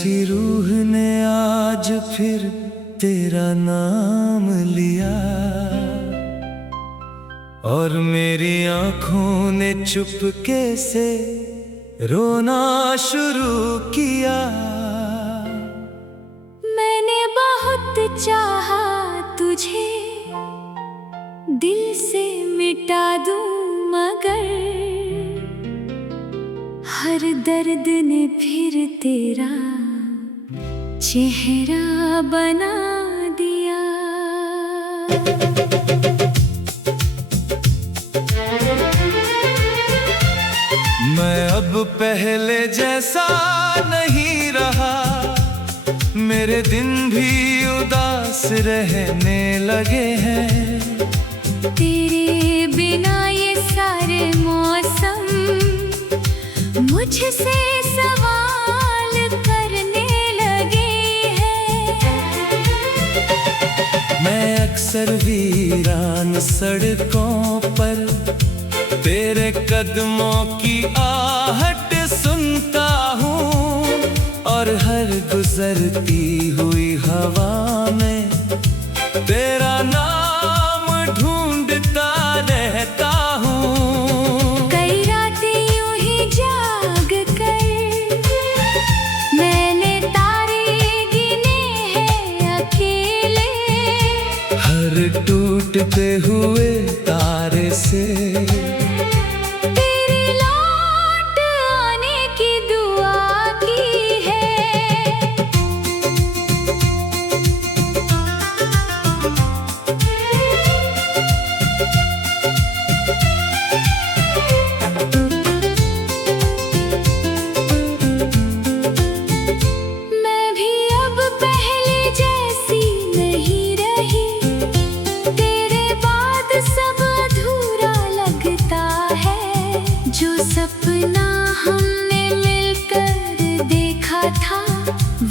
सी रूह ने आज फिर तेरा नाम लिया, और मेरी आंखों ने चुपके से रोना शुरू किया। मैंने बहुत चाहा तुझे, दिल से मिटा दूं मगर हर दर्द ने फिर तेरा चेहरा बना दिया। मैं अब पहले जैसा नहीं रहा, मेरे दिन भी उदास रहने लगे हैं। तेरे बिना ये सारे मौसम मुझसे सवाल करने लगे हैं। मैं अक्सर वीरान सड़कों पर तेरे कदमों की आहट सुनता हूँ, और हर गुजरती हुई हवा में तेरा नाम ढूंढता रहता हूँ। कई रातें यूं ही जाग कर मैंने तारे गिने हैं अकेले, हर टूटते हुए तारे से तेरे लौट आने की दुआ की है। मैं भी अब पहले जैसी नहीं रही, तेरे बाद सब अधूरा लगता है। जो सपना हमने मिलकर देखा था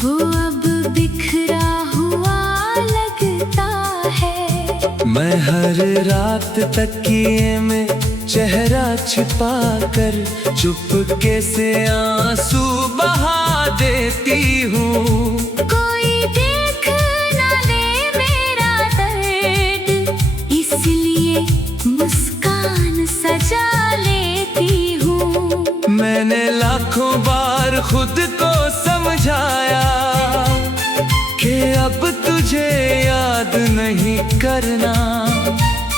वो अब बिखरा हुआ लगता है। मैं हर रात तकिए में चेहरा छिपा कर चुपके से आंसू बहा देती हूँ। कोई देख ना ले मेरा दर्द, इसलिए मुस्कान सजा लेती हूँ। मैंने लाखों बार खुद को समझाया कि अब तुझे याद नहीं करना,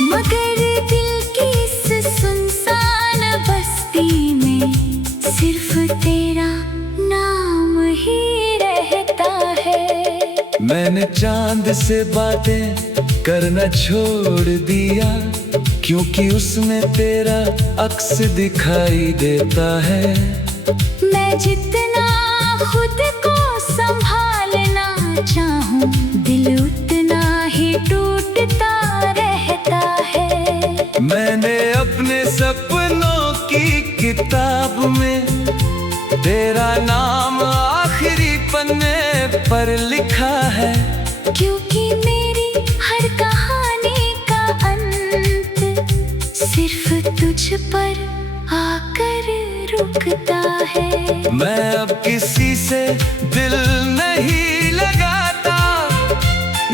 मगर दिल की इस सुनसान बस्ती में सिर्फ तेरा नाम ही रहता है। मैंने चांद से बातें करना छोड़ दिया, क्योंकि उसमें तेरा अक्स दिखाई देता है। मैं जितना खुद को संभालना चाहूं, दिल उतना ही टूटता रहता है। मैंने अपने सपनों की किताब में तेरा नाम आखिरी पन्ने पर लिखा है, क्योंकि मेरी हर कहानी का अंत सिर्फ तुझ पर आकर रुकता है। मैं अब किसी से दिल नहीं लगाता,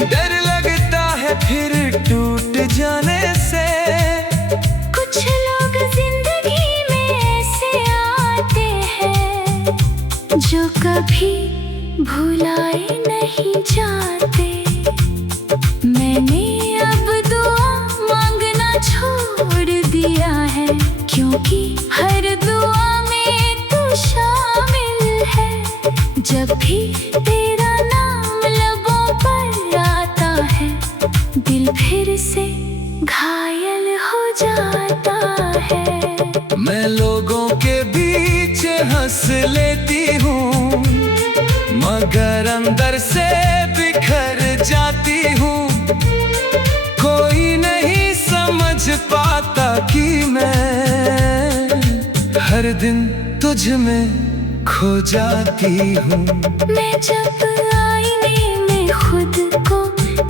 डर लगता है फिर टूट जाने से। कुछ लोग जिंदगी में ऐसे आते हैं जो कभी भुलाए नहीं जाते। मैंने अब दुआ मांगना छोड़ दिया है, क्योंकि हर दुआ में तू शामिल है। जब भी तेरा नाम लबों पर आता है, दिल फिर से घायल हो जाता है। मैं लोगों के बीच हंस लेती हूँ, मगर अंदर से बिखर जाती हूँ। कोई नहीं समझ पाता कि मैं हर दिन तुझ में खो जाती हूँ। मैं जब आईने में खुद को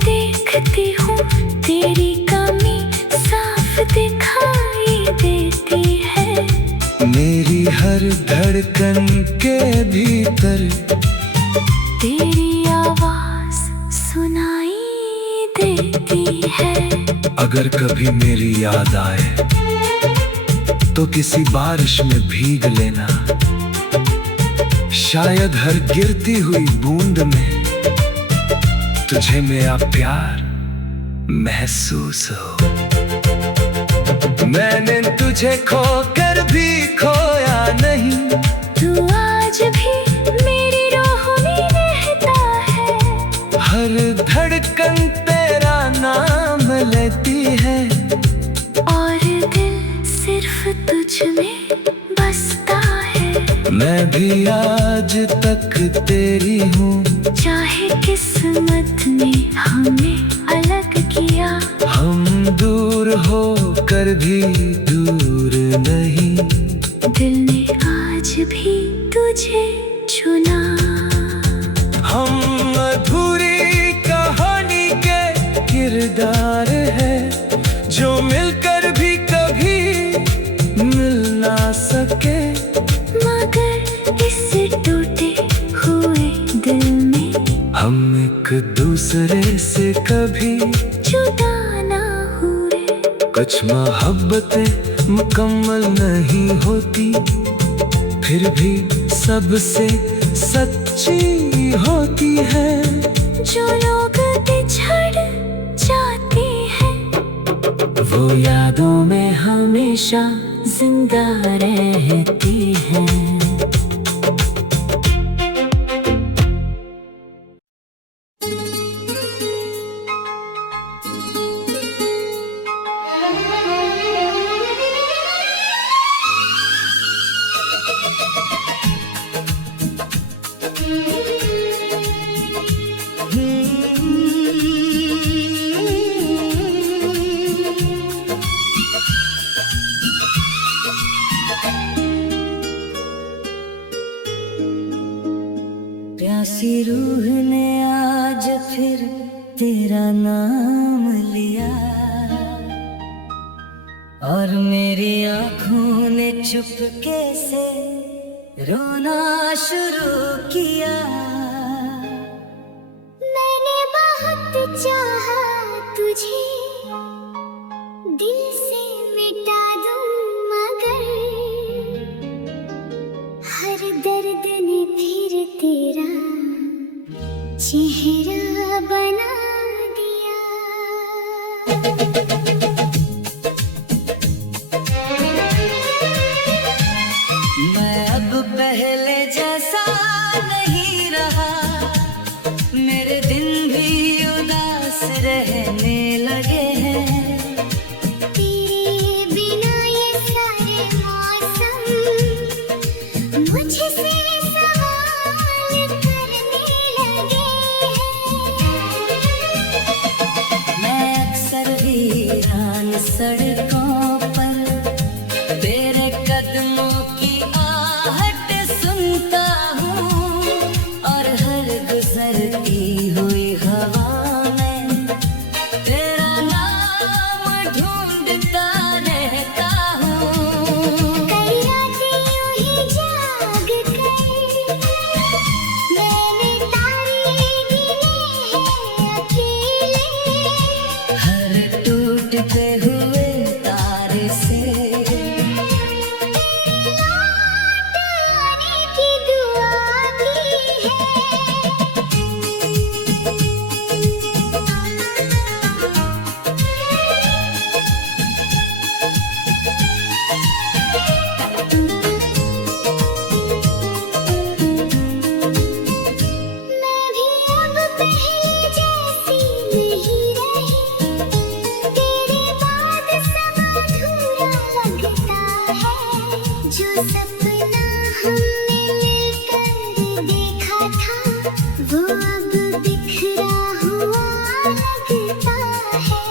देखती हूँ, तेरी कमी साफ दिखाई देती है। मेरी हर धड़कन के भीतर तेरी आवाज सुनाई देती है। अगर कभी मेरी याद आए तो किसी बारिश में भीग लेना, शायद हर गिरती हुई बूंद में तुझे मेरा प्यार महसूस हो। मैंने तुझे खोकर भी खोया नहीं, तू आज भी मेरी रूह में रहता है। हर धड़कन तेरा नाम लेती है, और दिल सिर्फ तुझ में बसता है। मैं भी आज तक तेरी हूँ, चाहे किस्मत ने हमें अलग किया। हम दूर हो कर भी दूर नहीं, दिल ने आज भी तुझे चुना। हम अधूरी कहानी के किरदार है, जो मिलकर भी कभी मिल ना सके। मगर इस टूटे हुए दिल में हम एक दूसरे से कभी जुदा ना हुए। कुछ मोहब्बतें मुकम्मल नहीं होती, फिर भी सबसे सच्ची होती है। जो लोग बिछड़ जाते हैं वो यादों में हमेशा जिंदा रहती हैं। प्यासी रूह ने आज फिर तेरा नाम लिया, और मेरी आँखों ने चुपके से रोना शुरू किया। मैंने बहुत चाहा तुझे, दिल से मिटा दूं मगर हर दर्द ने फिर तेरा चेहरा बना दिया। मैं अब पहले जैसा नहीं रहा, मेरे दिन भी उदास रहने लगे हैं। तेरे बिना ये सारे मौसम मुझसे सवाल करने लगे हैं। मैं अक्सर वीरान सड़कों पर तेरे कदमों की आहट सुनता हूँ, और हर गुजरती हुई हवा में तेरा नाम ढूंढता रहता हूँ। कई रातें यूं ही जाग कर मैंने तारे गिने हैं अकेले। हर टूटते हुए तारे से आने की दुआ की है। मैं भी अब पहले जैसी नहीं रही, तेरे बाद सब अधूरा लगता है। जो सपना हमने मिलकर देखा था वो अब बिखरा हुआ लगता है।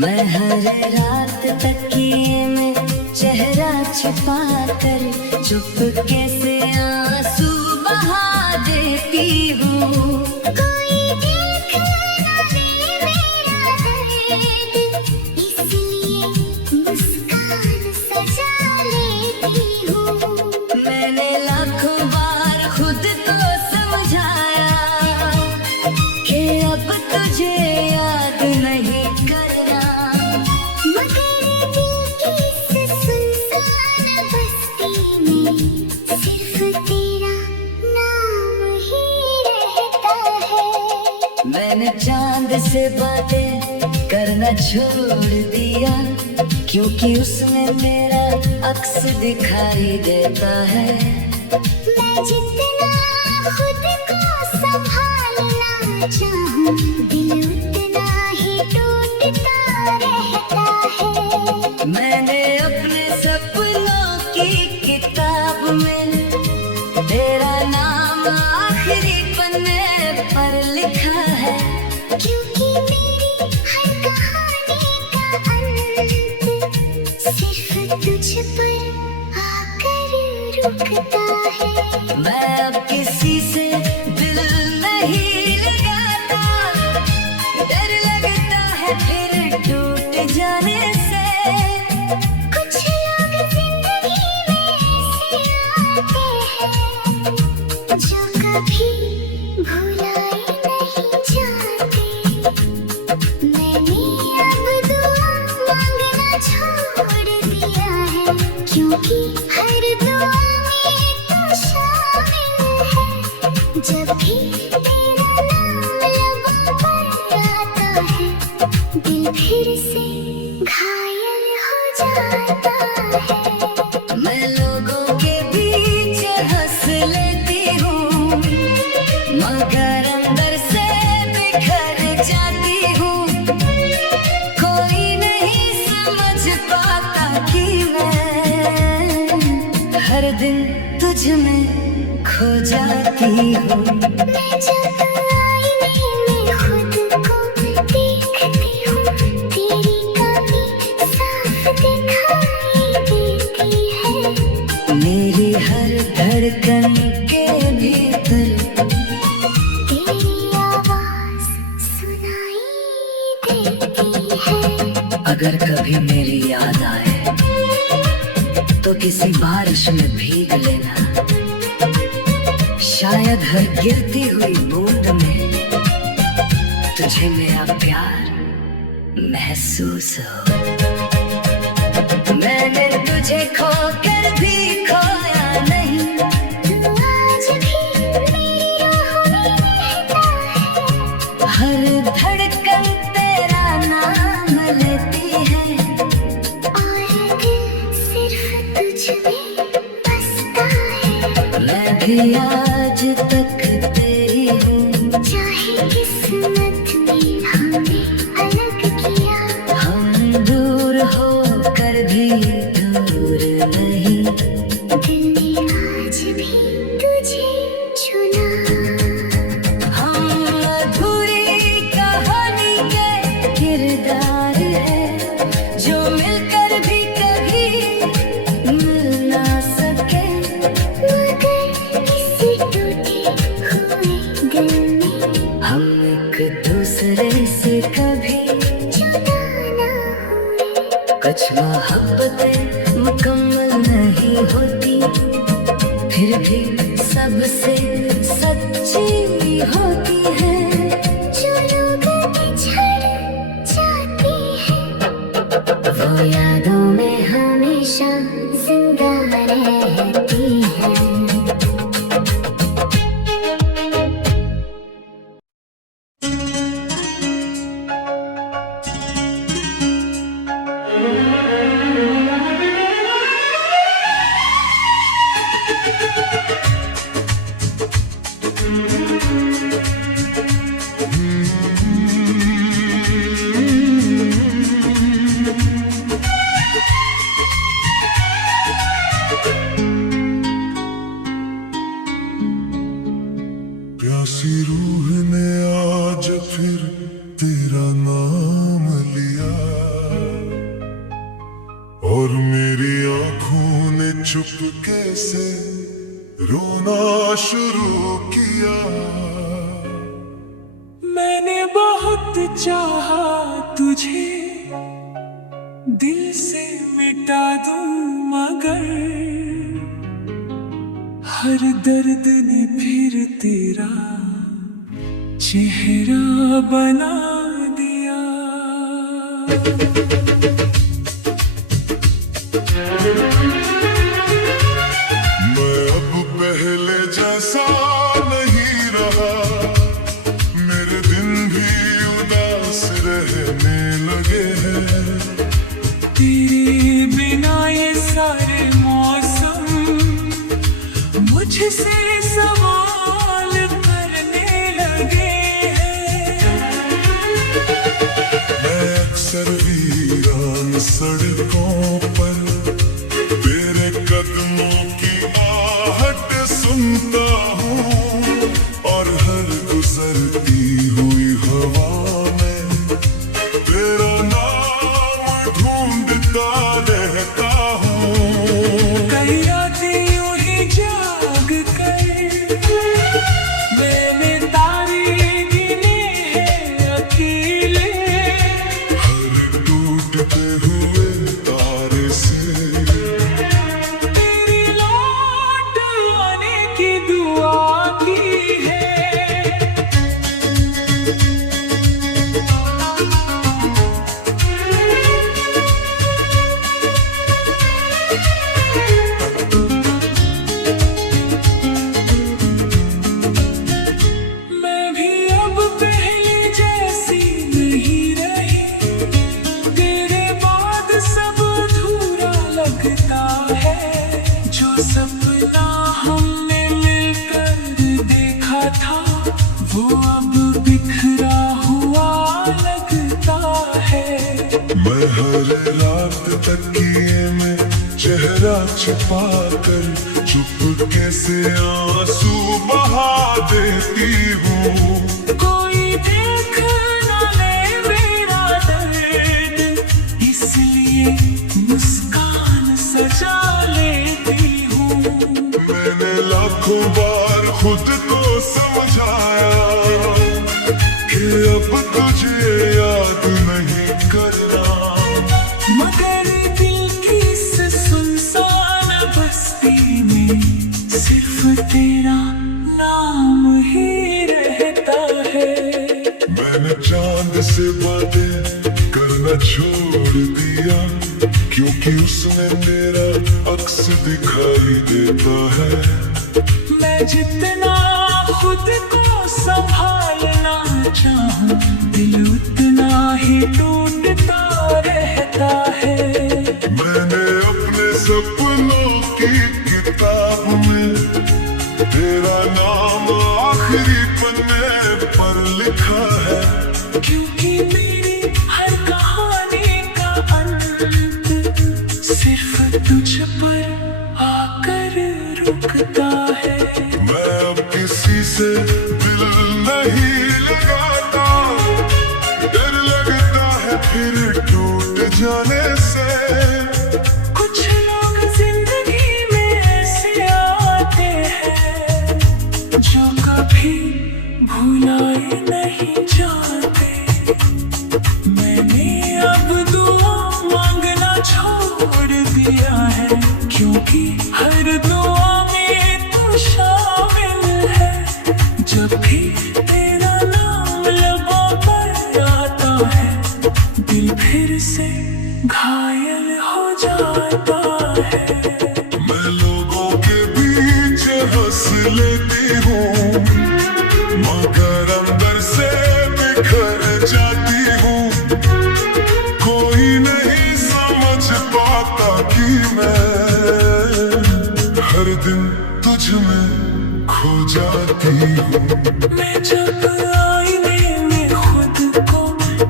मैं हर रात तकिए में चेहरा छिपा कर चुपके से आंसू बहा देती हूँ। कोई देख ना ले मेरा दर्द, इसलिए मुस्कान सजा लेती हूँ। मैंने लाखों बार खुद को समझाया, मैंने चांद से बातें करना छोड़ दिया, क्योंकि उसमें मेरा अक्स दिखाई देता है। मैं जितना खुद को संभालना चाहूं, दिल उतना ही टूटता रहता है। मैंने अपने सपनों की किताब में तेरा नाम आखिरी पन्ने पर लिखा है, क्योंकि मेरी हर कहानी का अंत सिर्फ तुझ पर आकर रुकता है। मैं अब किसी से दिल नहीं लगाता, डर लगता है फिर टूट जाने से। कुछ लोग जिंदगी में ऐसे आते हैं जो कभी भुलाए नहीं जाते। मैंने अब दुआ मांगना छोड़ दिया है, क्योंकि हर दुआ में तू शामिल है। जब भी तेरा नाम लबों पर आता है, दिल फिर से घायल हो जाता है। मैं लोगों के बीच हंस लेती हूँ, मगर अंदर से बिखर जाती हूँ। कोई नहीं समझ पाता कि मैं हर दिन तुझ में खो जाती हूँ। मैं जब आईने में खुद को देखती हूँ, तेरी कमी साफ दिखाई देती है। मेरी हर धड़कन के भीतर तेरी आवाज सुनाई देती है। अगर कभी मेरी याद आए तो किसी बारिश में भीग लेना, शायद हर गिरती हुई बूंद में तुझे मेरा प्यार महसूस हो। मैंने तुझे खोकर भी खोया नहीं, तू आज भी मेरी राहों में रहता है। हर धड़कन तेरा नाम लेती है। और दिल सिर्फ तुझ में बसता है। मैं भी आज तक तेरी हूँ, चाहे किस्मत ने हमें अलग किया, हम दूर होकर भी दूर नहीं। दिल ने आज भी तुझे चुना। हम अधूरी कहानी के किरदार हैं, जो मिलकर भी कभी मिल ना सके। मगर किसी टूटे हुए दिल में हम एक दूसरे से कभी जुदा ना हुए। कुछ मोहब्बतें मुकम्मल नहीं होती, फिर भी सबसे सच्ची होती है। जो लोग बिछड़ जाते हैं, वो यादों में हमेशा जिंदा रहती है। प्यासी रूह ने आज फिर तेरा नाम लिया, और मेरी आंखों ने चुपके से रोना शुरू किया। मैंने बहुत चाहा तुझे, दिल से मिटा दूं मगर हर दर्द ने फिर तेरा चेहरा बना दिया। मैं अब पहले जैसा नहीं रहा, मेरे दिन मुझसे सवाल करने लगे हैं। मैं अक्सर वीरान सड़कों पर तेरे कदमों की आहट सुनता हूँ, और हर गुजरती हुई हवा में तेरा नाम ढूंढता रहता हूँ। कई रातें यूं ही जाग कर मैंने तारे गिने हैं अकेले, हर टूटते हुए तारे से तेरी लौट आने की दुआ की है। मैं भी अब पहले जैसी नहीं रही, तेरे बाद सब अधूरा लगता है। जो सपना हमने मिलकर देखा था वो अब बिखरा हुआ लगता है। मैं हर रात तकिए में चेहरा छुपा कर चुपके से आंसू बहा देती हूँ। कोई देख न ले मेरा दर्द, इसलिए मुस्कान सजा लेती हूँ। मैंने लाखों बार खुद को समझाया कि अब तुझे याद नहीं करना, मगर दिल की इस सुनसान बस्ती में सिर्फ तेरा नाम ही रहता है। मैंने चांद से बातें करना छोड़ दिया, क्योंकि उसमें मेरा अक्स दिखाई देता है। मैं जितना खुद को संभालना चाहूं, दिल उतना ही टूटता रहता है। मैंने अपने सपनों की किताब में तेरा नाम आखिरी पन्ने पर लिखा है, क्योंकि मेरी हर कहानी का अंत सिर्फ तुझ पर आकर रुकता है। मैं अब किसी से दिल नहीं लगाता, डर लगता है फिर टूट जाने से। कुछ लोग जिंदगी में ऐसे आते हैं जो कभी भुलाए नहीं जाते। मैंने अब दुआ मांगना छोड़ दिया है, क्योंकि हर दुआ में तू शामिल है। जब भी तेरा नाम लबों पर आता है, दिल फिर से घायल हो जाता है। मैं लोगों के बीच हंस लेती हूँ, मगर अंदर से बिखर जाती हूँ। कोई नहीं समझ पाता कि मैं हर दिन तुझ में खो जाती हूँ। मैं जब आईने में खुद को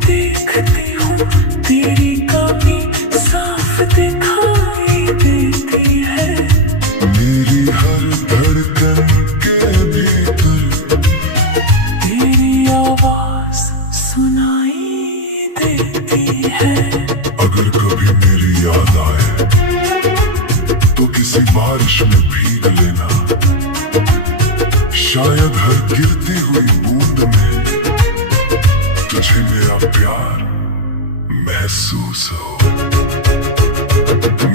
देखती हूँ, तेरी कमी साफ दिखाई देती है। मेरी हर धड़कन के भीतर तेरी आवाज सुनाई देती है। अगर कभी मेरी याद आए तो किसी बारिश में भीग लेना, शायद हर गिरती हुई बूंद में तुझे मेरा प्यार महसूस हो।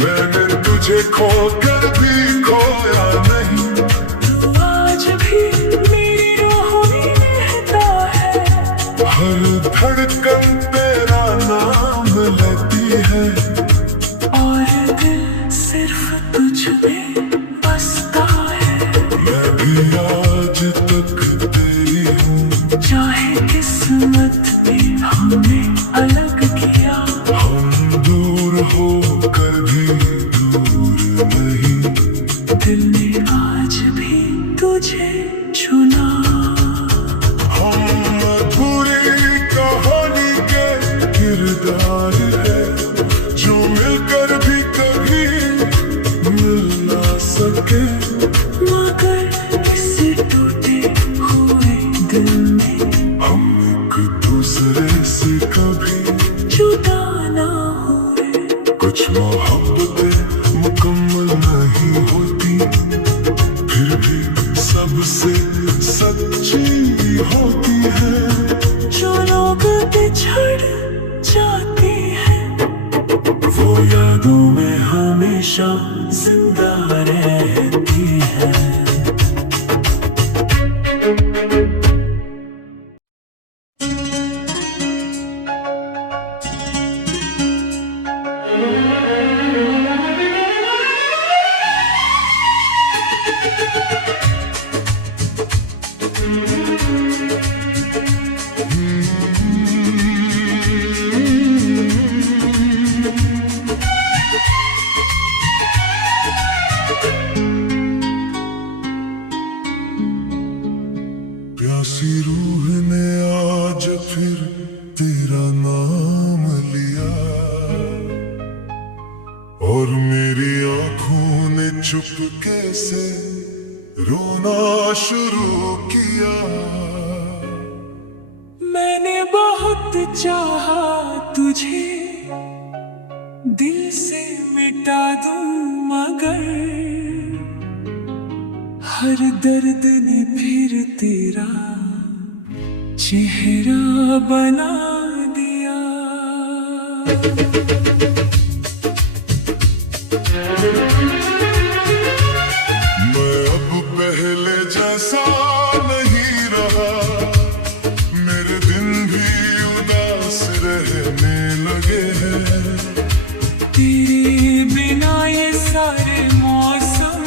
मैंने तुझे खोकर भी खोया नहीं, तू आज भी मेरी रूह में रहता है। हर धड़कन तेरा नाम लेती है, और दिल सिर्फ तुझ में बसता है। मैं भी आज तक तेरी हूँ, चाहे किस्मत ने हमें अलग किया, हम दूर होकर भी दूर नहीं। दिल ने आज भी हम एक दूसरे से कभी जुदा ना हुए। कुछ मोहब्बतें मुकम्मल नहीं होती, फिर भी सबसे सच्ची होती है। जो लोग बिछड़ जाते हैं वो यादों में हमेशा जिंदा रहती है। प्यासी रूह ने आज फिर तेरा नाम लिया, और मेरी आंखों ने चुपके से रोना शुरू किया। मैंने बहुत चाहा तुझे, दिल से मिटा दूं मगर हर दर्द ने फिर तेरा चेहरा बना दिया। मैं अब पहले जैसा नहीं रहा, मेरे दिन भी उदास रहने लगे हैं। तेरे बिना ये सारे मौसम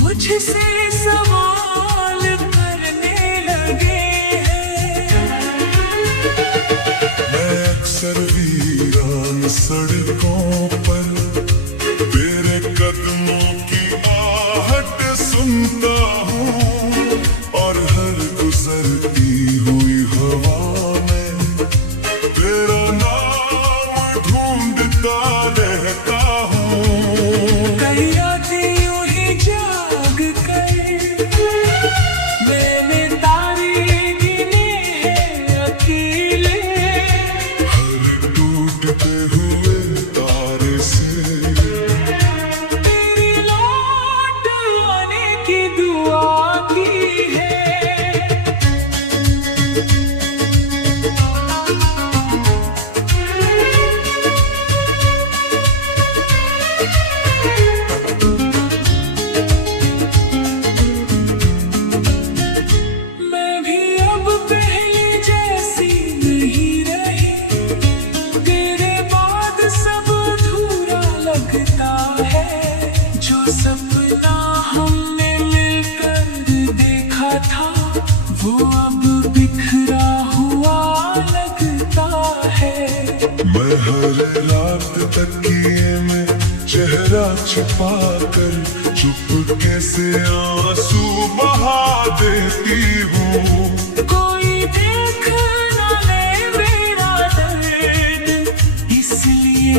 मुझसे सवाल करने लगे हैं। मैं अक्सर वीरान सड़कों पर तेरे कदमों की आहट सुनता हूँ, और हर गुजरती हुई हवा में तेरा नाम ढूंढता रहता हूँ। कई रातें यूं ही जाग कर मैंने तारे गिने हैं अकेले। हर टूटते हुए तारे से तेरी लौट आने की दुआ की है। मैं भी अब पहले जैसी नहीं रही, तेरे बाद सब अधूरा लगता है। जो सपना हमने मिलकर देखा था वो अब बिखरा हुआ लगता है। मैं हर रात तकिए में चेहरा छिपा कर चुपके से आंसू बहा देती हूँ। कोई देख न ले मेरा दर्द, इसलिए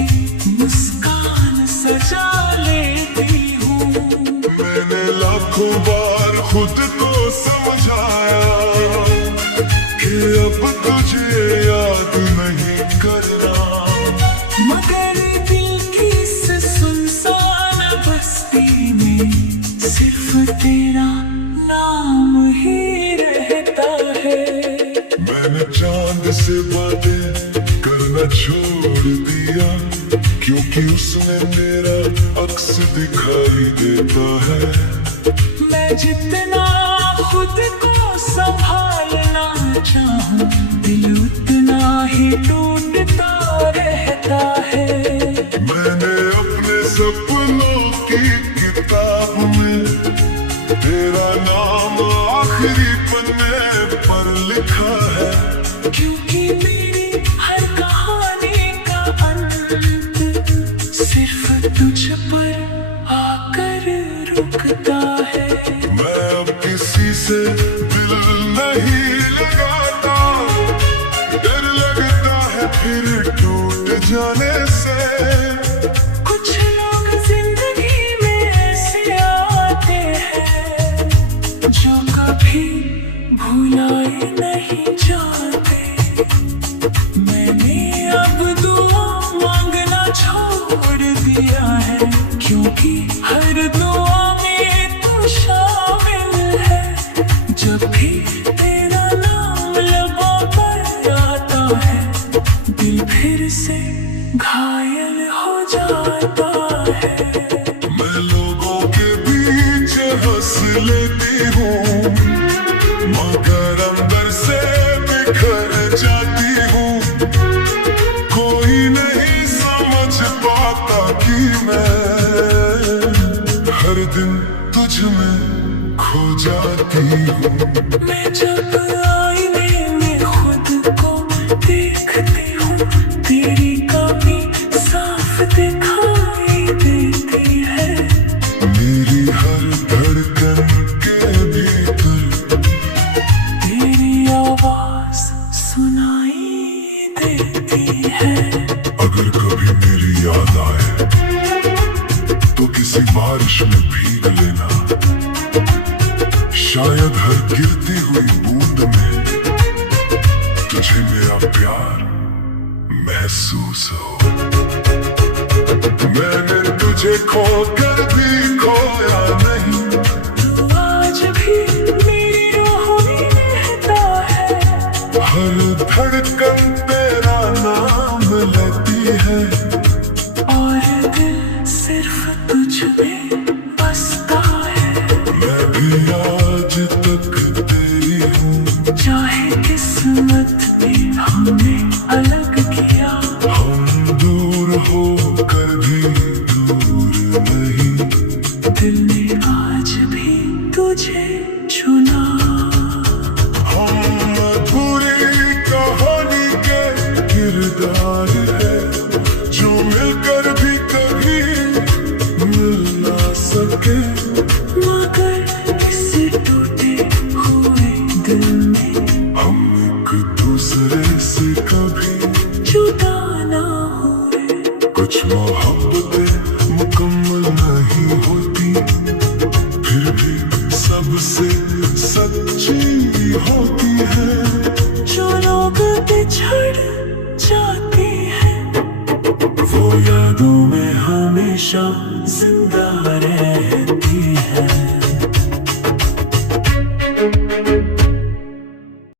मुस्कान सजा लेती हूँ। मैंने लाखों बार खुद को समझाया कि अब तुझे याद नहीं करना, मगर दिल की इस सुनसान बस्ती में सिर्फ तेरा नाम ही रहता है। मैंने चांद से बातें करना छोड़ दिया, क्योंकि उसमें मेरा अक्स दिखाई देता है। मैं जितना खुद को संभालना चाहूं, दिल उतना ही टूटता रहता है। मैंने अपने सपनों की किताब में तेरा नाम आखिरी पन्ने पर लिखा है। क्योंकि मेरी हर कहानी का अंत सिर्फ तुझ पर आकर रुकता है। मैं अब किसी से दिल नहीं लगाता, डर लगता है फिर टूट जाने से। कुछ लोग जिंदगी में ऐसे आते हैं जो कभी भुला आए नहीं जाते। मैंने अब दुआ मांगना छोड़ दिया है, क्योंकि हर दुआ में तू शामिल है। जब भी तेरा नाम लबों पर आता है, दिल फिर से घायल हो जाता है। मैं लोगों के बीच हंस लेती हूँ, मगर अंदर से बिखर जाती हूँ। कोई नहीं समझ पाता कि मैं हर दिन तुझ में खो जाती हूँ। मैं जब आईने में खुद को देखती हूँ, तेरी कमी साफ दिखाई देती है। मेरी हर धड़कन के भीतर तेरी आवाज सुनाई देती है। अगर कभी मेरी याद आए तो किसी बारिश में भीग लेना। शायद हर गिरती हुई बूंद में तुझे मेरा प्यार महसूस हो। मैंने तुझे खोकर भी खोया नहीं, तू आज भी मेरी रूह में रहता है। हर धड़कन तेरा नाम लेती है, और दिल सिर्फ तुझ में बसता है। मैं भी आज तक तेरी हूँ, चाहे किस्मत ने हमें अलग किया। हम दूर होकर भी दूर नहीं, दिल ने आज भी तुझे चुना। हम अधूरी कहानी के किरदार है, जो मिलकर भी कभी मिल ना सके। मगर किसी टूटे हुए दिल में हम एक दूसरे से कभी जुदा ना हुए। कुछ मोहब्बतें मुकम्मल नहीं होती, फिर भी सबसे सच्ची होती है। जो लोग बिछड़ जाते हैं, वो यादों में हमेशा जिंदा रहती है।